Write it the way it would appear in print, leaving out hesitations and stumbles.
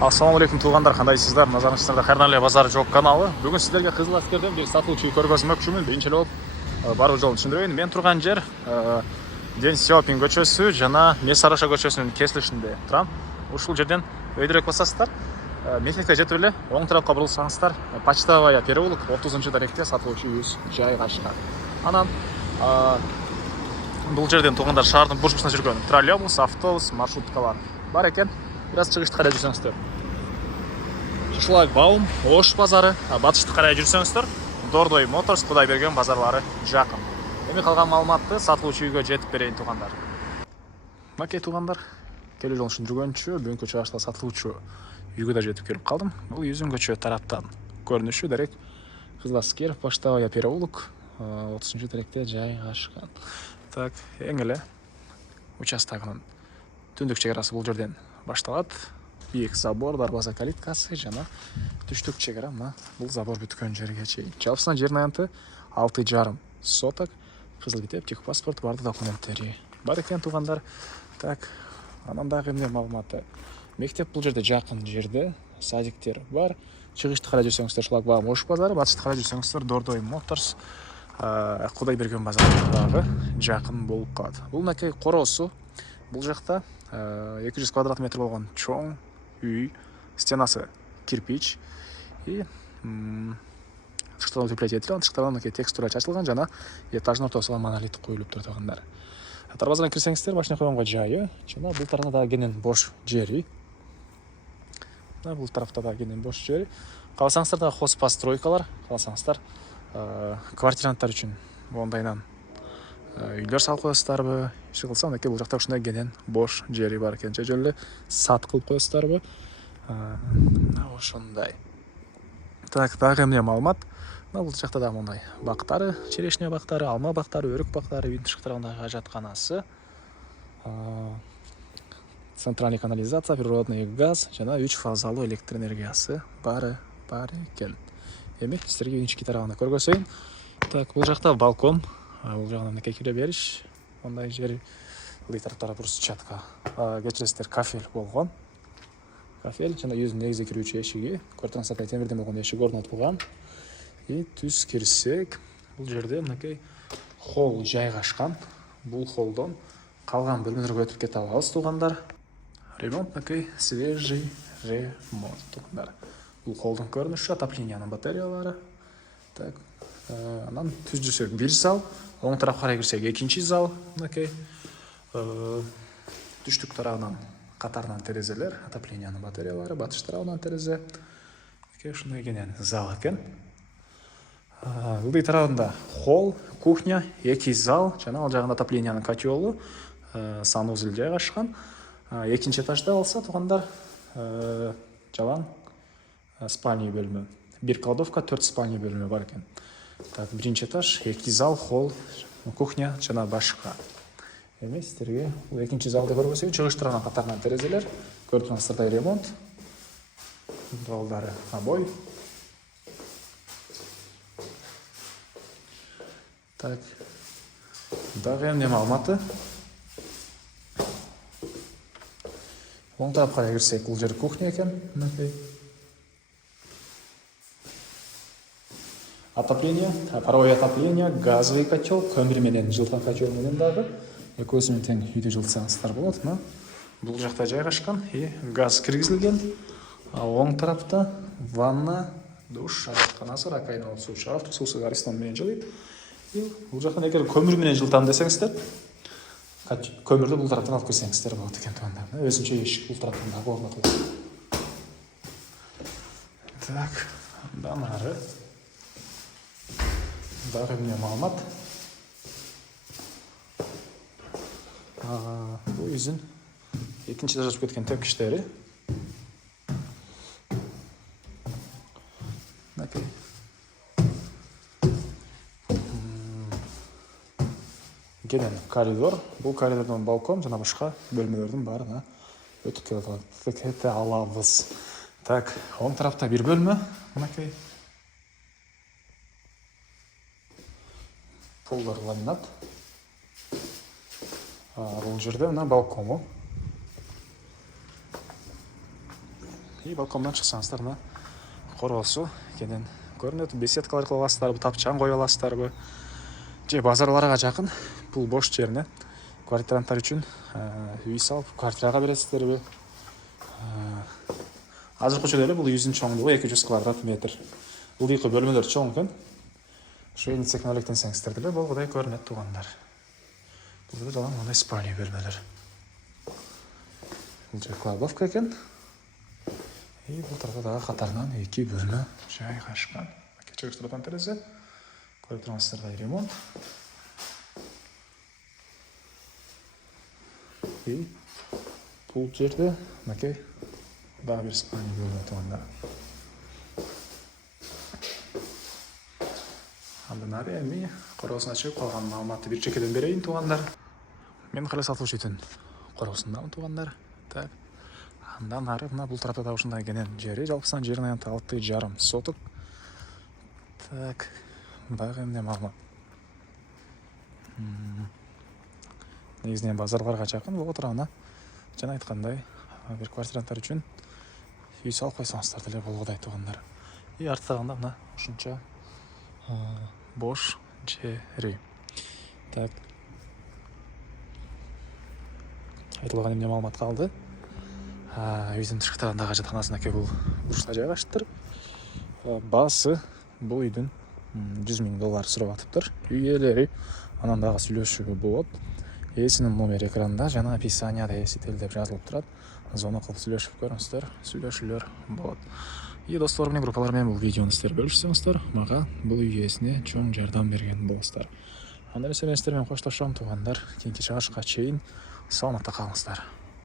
Ассалаумағалейкум туғандар, қандайсыздар? Назарыңыздарда Қарнарлия базары жоқ каналы. Бүгін сіздерге Қызыл Әскерден бір сатылушы көргізмекшімін. Бірінші болып бару жолын түсіндірейін. Мен тұрған жер Ден Сяопин көшесі жана Месараша көшесінің кесілішінде тұрам. Ушул жерден өйдірек басасыздар. Мектепке жетіп эле оң тарапқа бұрылсаңыздар, Почтовая переулок 30-шы даректе сатылушы үйүз жайгашкан. Анан бұл жерден туғандар шаардын бурчусуна жүргөн троллейбус, автобус, маршруткалар бар екен. Biraz çıkıştı қарай жүрсеңіздер. Шлагбаум, Ош базары, батышты қарай жүрсеңіздер, Дордой Моторс, Құдайберген базарлары жақын. Эми қалған маалыматты сатылуучу үйгө жетип берейин туғандар. Макей туғандар, келе жолун жүргөнчү, бүгүнкү чыгышта сатылуучу үйгө да жетип келип калдым. Бул Юзүн көчө тараптан көрүнүшү дарек Кызыл Аскер, Почтовая переулок 30-чы даректе жайгашкан. Так, эң эле участогунун түндүк чегарасы бул жерден башталат. Бийик забор, дарбаза калиткасы жана түштүк чегара бул забор бүткөн жерге чейин. Жалпысынан жердин аянты 6,5 соток. Кызыл китеп, техпаспорт, барды документтери бар экен тугандар. Так, анан дагы эмне маалыматы? Мектеп бул жерде жакын жерде, садиктер бар. Чыгышты карай жүрсөңүздөр Шлагбаум Ош базары, батышты карай жүрсөңүздөр Дордой Моторс, Кудайберген базары дагы жакын болуп калат. Бул накей короосу. Бул жакта 200 квадрат метр болгон чоң үй, стенасы кирпич и тышктан утеплять этилген, тышктардан текстура чачылган жана этаждын ортосуна монолит коюлуп турат тугандар. Дарбазадан кирсеңиздер, машина койгонго жайы жана бул тарапта дагы кенен бош жери. Бул тарапта дагы кенен бош жери. Кааласаңыздар дагы хозпостройкалар, кааласаңыздар квартиранттар үчүн ондайдан үйлөр салып коесуздарбы? Иши кылса, мынакей бул жакта ушундай кенен бош жери бар экен. Же эле сат кылып коесуздарбы? Ошондой. Так, дагы эмне маалымат? Бул жакта дагы мондай бактары, черешня бактары, алма бактары, өрүк бактары, үйдүн тышкы ажатканасы, центральный канализация, природный газ жана 3 фазалуу электр энергиясы бар экен. Эми сиздерге ички тарабын көргөзөйүн. Так, бул жакта балкон. Бул жагынан мынакей кире бериш. Ондай жери бул тараптара брусчатка. Кечиресиздер, кафель болгон. Кафель жана өзүнүн негизги кирүүчү эшиги, көртөңсөй темирден болгон эшик орнотулган. И түз кирсек, бул жерде мынакей холл жайгашкан. Бул холлдон калган бөлмөлөргө өтүп кете алабыз тугандар. Ремонт мынакей свежий ремонт тугандар. Бул холлдун көрүнүшү, отоплениянын батареялары. Так, анан түз жүрсөк бир зал, оң тарапка карай кирсек экинчи зал, мынакей түштүк тарабынан катарынан терезелер, отоплениянын батареялары, батыш тарабынан терезе. Мынакей ушундай кенен зал экен. Ылдый тарабында холл, кухня, 2 зал жана ал жагында отоплениянын котелу, санузел жайгашкан. Экинчи этажда алса тугандар жалаң спальный бөлмө. 1 кладовка, 4 спальный бөлмө бар экен. Так, биринчи этаж, 2 зал, холл, кухня жана башка. Эми сиздерге бул экинчи залды көргөзөйүн. Чыгыш тарабынан катарынан терезелер, көрүп тургансыздардай ремонт. Балдары обой. Так, дагы эмне маалыматы? Оң тарапка кирсек, бул жер кухня экен, мынакей. Отопление, паровое отопление, газовый котел, көмүр менен жылтан котел менен дагы экөөсүнүн тең үйдө жылытсаңыздар болот. Бул жакта жайгашкан, газ киргизилген. Оң тарапта ванна, душ, ажатканасы, ракайна суу чыгат, суусу аристон менен жылыйт. Бул жактан эгер көмүр менен жылытам десеңиздер, көмүрдү бул тараптан алып келсеңиздер болот экен тугандар. Өзүнчө эшик бул тараптан дагы орнотулган. Так, андан ары дагы эмне маалымат? Бул үйдүн экинчи этажда жатып кеткен тепкичтери. Мынакей. Кенен коридор. Бул коридордон балкон жана башка бөлмөлөрдүн баарына өтүп кете алабыз. Так, оң тарапта бир бөлмө. Мынакей. Полдар ламинат. Бул жерде мына балкону. И балкондан шықсаңыздар мына қорғалысы кенен көрінеді. Беседкалар қыла аласыздар, тапчан қоя аласыздар. Же базарларға жақын бұл бош жеріне квартиранттар үшін үй салып квартираға бересіздер. Азыр көчөлөрү бул үйдүн чоңдугу 200 квадрат метр. Бул эки бөлмөлөр чоң экен. Ошо инсектин электенсеңиздер деле болгудай көрүнөт туугандар. Бул да мындай спальня бөлмөлөр. Бул жер кладовка экен. И бул тарапта дагы катарынан 2 бөлмө жайгашкан. Кече турган терезе. Көрүп тургансыздар, ремонт. И бул жерде мынакей дагы бир спальня бөлмө туугандар. Андан ары эми коросун ачып калган маалыматты бир чекеден берейин туугандар. Мен кале сатылуучу коросундамын туугандар. Так. Андан ары мына бул тарапта да ушундай кенен жери, жалпысынан жерин аянты 6,5 соток. Так. Дагы эмне маалымат? Негизинен базарларга жакын болуп турган, жана айткандай, бир квартиранттар үчүн үй салып койсоңуздар деле болгудай туугандар. И арттагында мына ушунча бош жери. Так. Айтылган эмне маалымат калды? Үйдүн тышкы тарабындагы жатаканасынакей бул бурчта жайгаштыр. Баасы бул үйдүн $100,000 сурап атыптыр. Үй ээлери анан дагы сүйлөшүүгө болот. Ээсинин номери экранда жана описанияда эсител деп жазылып турат. Звонок кылып сүйлөшүп көрүңүздөр, сүйлөшүүлөр болот. И достор менен, группалар менен бул видеону сиздер бөлүшсөңүздөр, мага бул үй ээсине чоң жардам берген болосуздар. Анда эле сиздер менен коштошом туугандар. Кийинки чыгышка чейин саламатта калыңыздар.